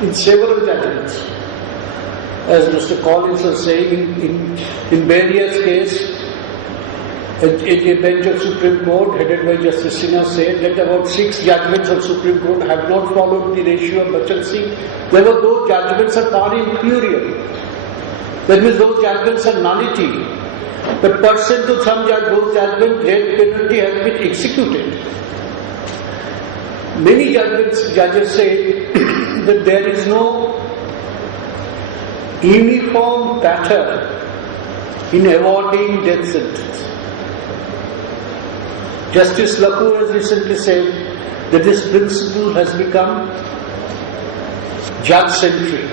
in several judgments. As Mr. Collins was saying, in various cases, a bench of Supreme Court headed by Justice Sinha said that about 6 judgments of Supreme Court have not followed the ratio of bachelsi. Therefore, those judgments are par inferior. That means those judgments are nullity. But pursuant to some those judgments, death penalty has been executed. Many judges say that there is no uniform pattern in awarding death sentence. Justice Lokraj has recently said that this principle has become judge-centric.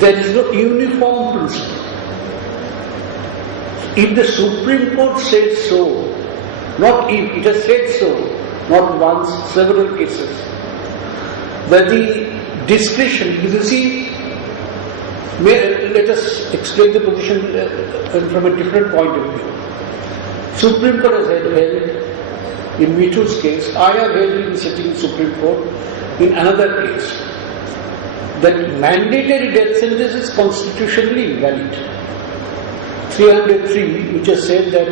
There is no uniform principle. If the Supreme Court says so, not if, it has said so, not once, several cases, that the discretion, you see, let us explain the position from a different point of view. Supreme Court has held, in Mitu's case, I have held in sitting Supreme Court, in another case, that mandatory death sentence is constitutionally invalid. 303, which has said that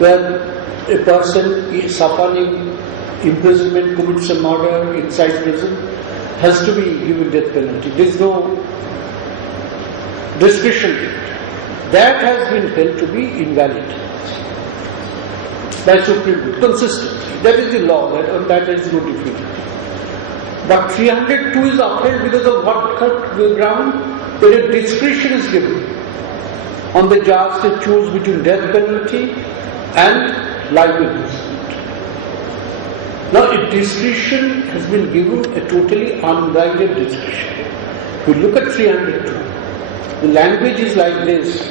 where a person is suffering imprisonment, commits a murder inside prison, has to be given death penalty. There is no discretion. That has been held to be invalid by Supreme Court consistently. That is the law, on that there is no defeat. But 302 is upheld because of what ground? That a discretion is given on the judge to choose between death penalty and life imprisonment. Now, a discretion has been given, a totally unguided discretion. If we look at 302, the language is like this: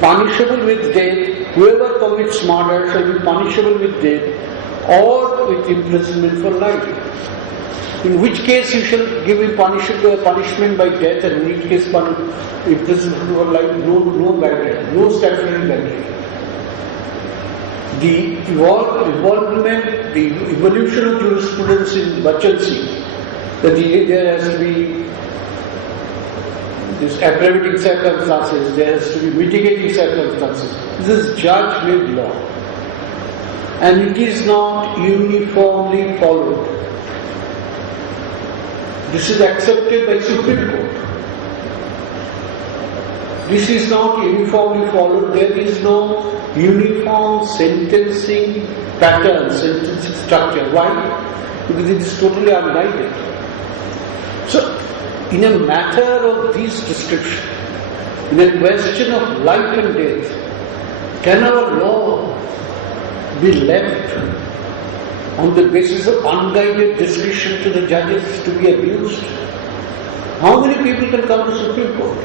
punishable with death, whoever commits murder shall be punishable with death or with imprisonment for life. In which case you shall give him punishment by death, and in which case imprisonment for life, no guideline, no statutory guideline. The evolvement, the evolution of jurisprudence in bachelsi, that there has to be this aggravating circumstances, there has to be mitigating circumstances. This is judge-made law, and it is not uniformly followed. This is accepted by Supreme Court. This is not uniformly followed. There is no uniform sentencing pattern, sentencing structure. Why? Because it is totally unguided. So, in a matter of this description, in a question of life and death, can our law be left on the basis of unguided discretion to the judges to be abused? How many people can come to Supreme Court?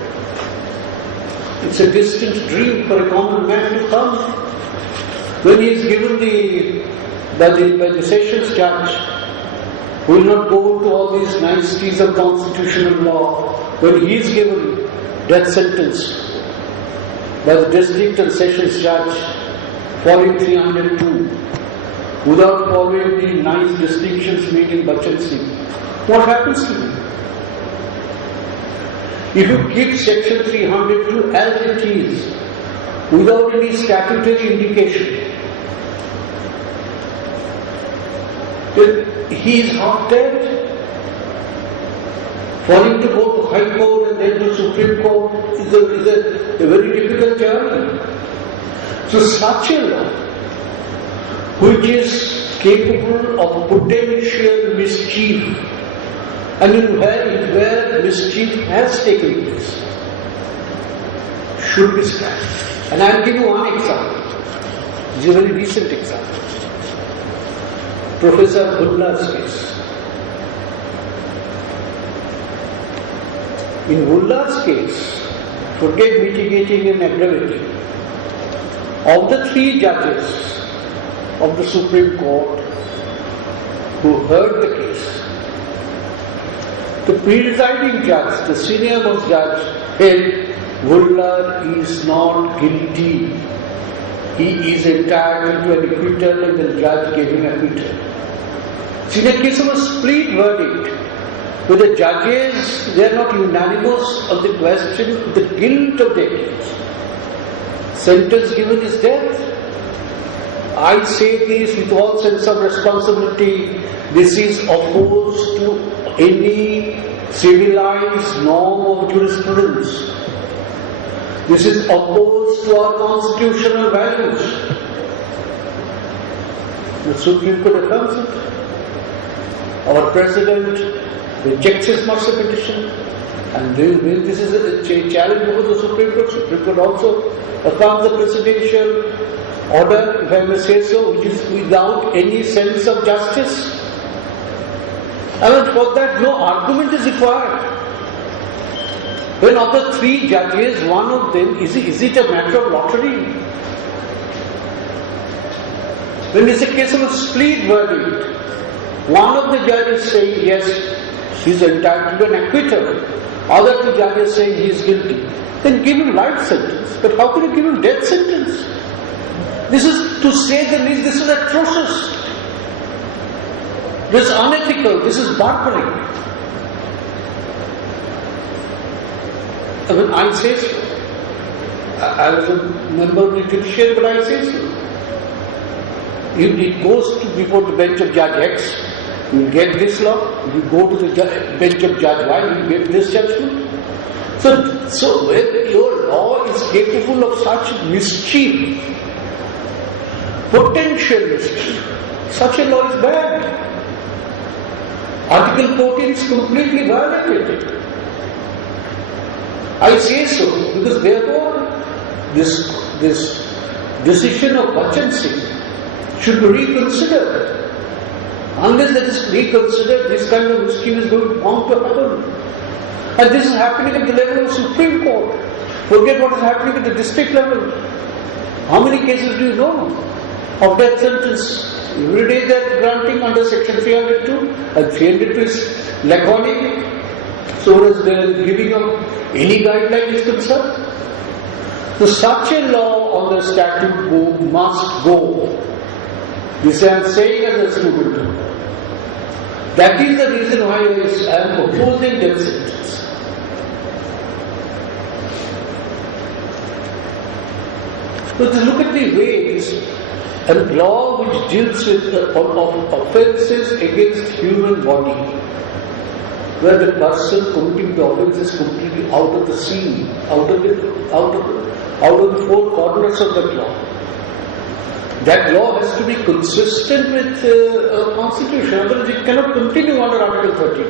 It's a distant dream for a common man to come. When he is given by the sessions judge, who will not go to all these niceties of constitutional law, when he is given death sentence by the district and sessions judge, following 302, without following the nice distinctions made in bachelsi, what happens to him? If you keep section 302 as it is, without any statutory indication, then he is not dead. For him to go to High Court and then to Supreme Court is a very difficult journey. So such a law, which is capable of potential mischief, and where mischief has taken place, should be scrapped. And I will give you one example. This is a very recent example. Professor Bhullar's case. In Bhullar's case, forget mitigating and aggravating, of the 3 judges of the Supreme Court who heard the case, the presiding judge, the senior most judge, held Bhullar is not guilty. He is entitled to an acquittal, and the judge gave him acquittal. in a case of a split verdict, where the judges, they are not unanimous on the question of the guilt of the accused. Sentence given is death. I say this with all sense of responsibility. This is opposed to any civilized norm of jurisprudence. This is opposed to our constitutional values. The Supreme Court affirms it. Our President rejects his mercy petition, and this is a challenge before the Supreme Court. Supreme Court also affirms the presidential order, if I may say so, which is without any sense of justice. And for that, no argument is required. When of the three judges, one of them, is it a matter of lottery? When it's a case of a split verdict, one of the judges saying yes, he is entitled to an acquittal, other two judges saying he is guilty, then give him life sentence. But how can you give him death sentence? This is, to say the least, this is atrocious. This is unethical, this is barbaric. I say so. I was a member of the judiciary, but I say so. It goes before the bench of Judge X, you get this law, you go to the bench of Judge Y, you get this judgment. So when your law is capable of such mischief, potential mischief, such a law is bad. Article 14 is completely violated. I say so because therefore this decision of urgency should be reconsidered. Unless that is reconsidered, this kind of mischief is bound to happen. And this is happening at the level of Supreme Court. Forget what is happening at the district level. How many cases do you know of death sentence? Every day they are granting under section 302, and 302 is laconic. So as the giving of any guideline is concerned. So such a law on the statute book must go. This I am saying as a student. That is the reason why I am opposing death sentence. But look at the way it is a law which deals with offences against human body, where the person committing the offence is completely out of the scene, out of the four corners of that law. That law has to be consistent with Constitution, otherwise it cannot continue under Article 13.